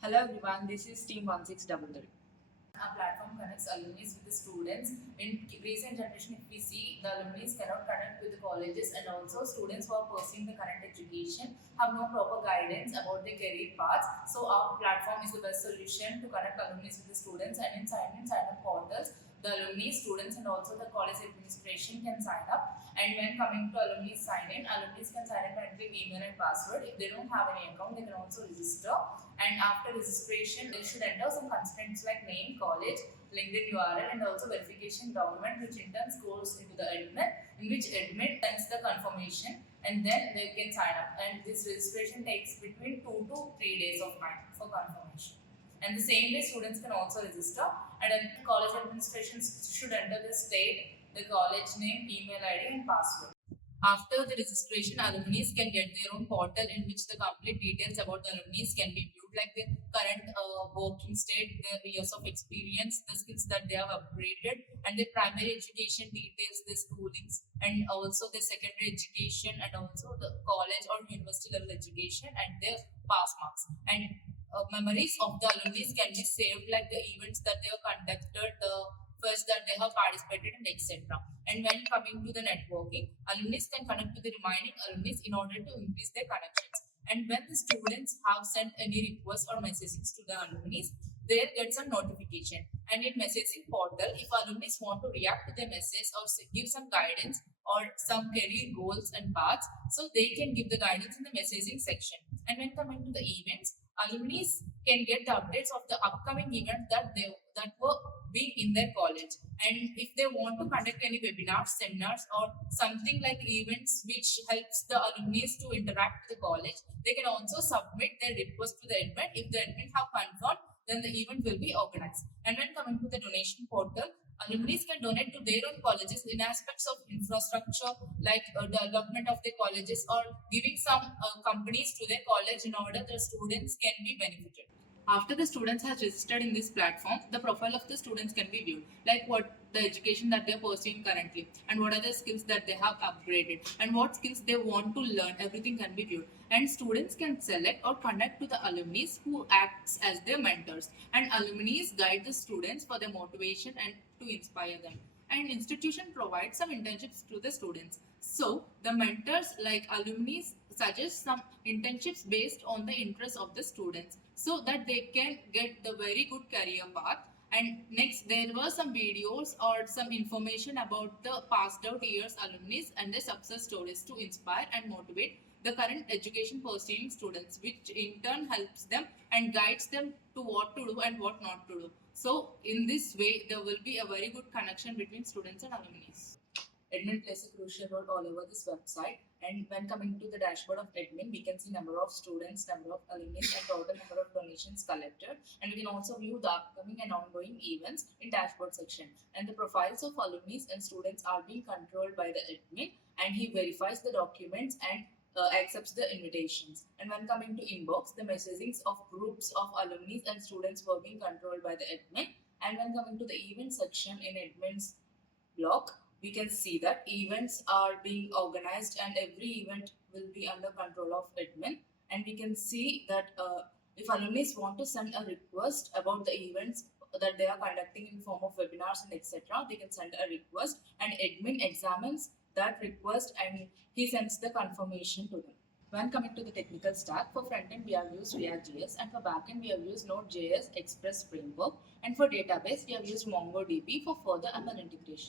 Hello everyone, this is Team 1633. Our platform connects alumni with the students. In recent generation, if we see, the alumni cannot connect with the colleges, and also students who are pursuing the current education have no proper guidance about their career paths. So our platform is the best solution to connect alumni with the students, and in sign up portals, the alumni, students, and also the college administration can sign up. And when coming to alumni sign in, alumni can sign in by entering email and password. If they don't have any account, they can also register. And after registration, they should enter some constraints like name, college, LinkedIn URL, and also verification document, which in turn goes into the admin, in which admin sends the confirmation, and then they can sign up. And this registration takes between 2 to 3 days of time for confirmation. And the same day, students can also register. And then college administration should enter the state, the college name, email ID, and password. After the registration, alumni can get their own portal in which the complete details about the alumni can be viewed, like the current working state, their years of experience, the skills that they have upgraded, and their primary education details, the schoolings, and also the secondary education, and also the college or university level education, and their pass marks. And memories of the alumni can be saved, like the events that they have conducted, the first that they have participated, and etc. And when coming to the networking, alumni can connect with the remaining alumni in order to increase their connections. And when the students have sent any requests or messages to the alumni, they get some notification. And in messaging portal, if alumni want to react to the message or give some guidance or some career goals and paths, so they can give the guidance in the messaging section. And when coming to the events, alumni can get the updates of the upcoming events that were being in their college. And if they want to conduct any webinars, seminars, or something like events which helps the alumni to interact with the college, they can also submit their request to the admin. If the admin have confirmed, then the event will be organized. And when coming to the donation portal, alumni can donate to their own colleges in aspects of infrastructure, like development of the colleges, or giving some companies to their college in order the students can be benefited. After the students has registered in this platform, the profile of the students can be viewed, like what the education that they're pursuing currently, and what are the skills that they have upgraded, and what skills they want to learn. Everything can be viewed, and students can select or connect to the alumni who acts as their mentors, and alumni guide the students for their motivation and to inspire them. And institution provides some internships to the students. So the mentors like alumni suggest some internships based on the interests of the students, so that they can get the very good career path. And next, there were some videos or some information about the passed out years alumni and their success stories to inspire and motivate the current education pursuing students, which in turn helps them and guides them to what to do and what not to do. So in this way, there will be a very good connection between students and alumni. Admin plays a crucial role all over this website. And when coming to the dashboard of admin, we can see number of students, number of alumni, and total number of donations collected. And we can also view the upcoming and ongoing events in dashboard section. And the profiles of alumni and students are being controlled by the admin, and he verifies the documents and accepts the invitations. And when coming to inbox, the messagings of groups of alumni and students were being controlled by the admin. And when coming to the event section in admin's block, we can see that events are being organized, and every event will be under control of admin. And we can see that if alumni want to send a request about the events that they are conducting in form of webinars and etc., they can send a request, and admin examines that request and he sends the confirmation to them. When coming to the technical stack, for frontend we have used React.js, and for backend we have used Node.js Express framework, and for database we have used MongoDB for further ML integration.